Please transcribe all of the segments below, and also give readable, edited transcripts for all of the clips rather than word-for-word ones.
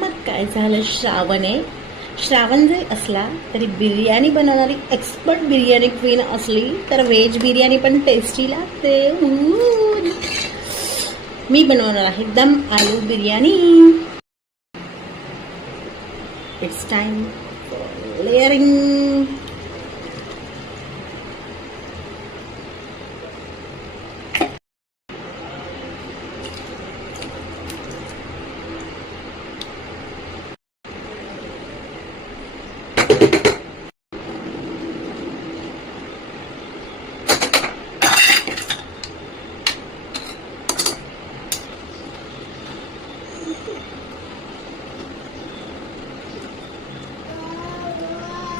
मग काय झालं, श्रावण आहे. श्रावण जरी असला तरी बिर्याणी बनवणारी एक्सपर्ट बिर्याणी क्वीन असली तर व्हेज बिर्याणी पण टेस्टी लागते. मी बनवणार आहे dum aloo biryani. It's time for layering.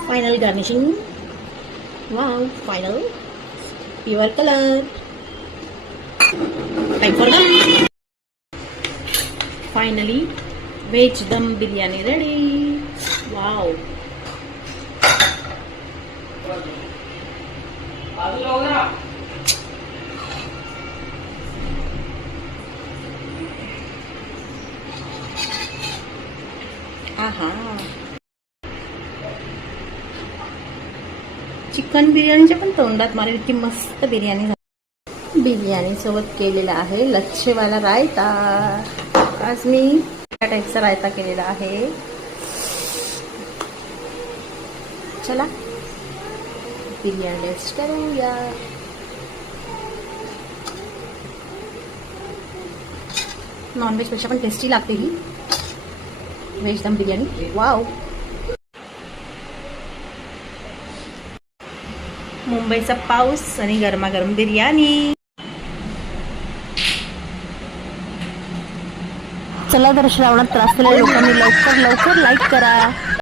Final garnishing. Wow, final. Pure color. Time for dum. Finally, veg dum biryani ready. Wow. Aha. Chicken बिर्याणीच्या पण तोंडात मारेल इतकी मस्त बिर्याणी झाली. बिर्याणी सोबत केलेला आहे लच्छेवाला रायता. आज मी त्या टाईपचा रायता केलेला आहे. चला बिर्याणी टेस्ट करूया. नॉनव्हेज पेक्षा पण टेस्टी लागते ही व्हेज दम बिर्याणी. वाव. मुंबईचा पाऊस आणि गरमागरम बिर्याणी. चला तर श्रावणात त्रास झालेल्या लोकांनी लवकर लाईक करा.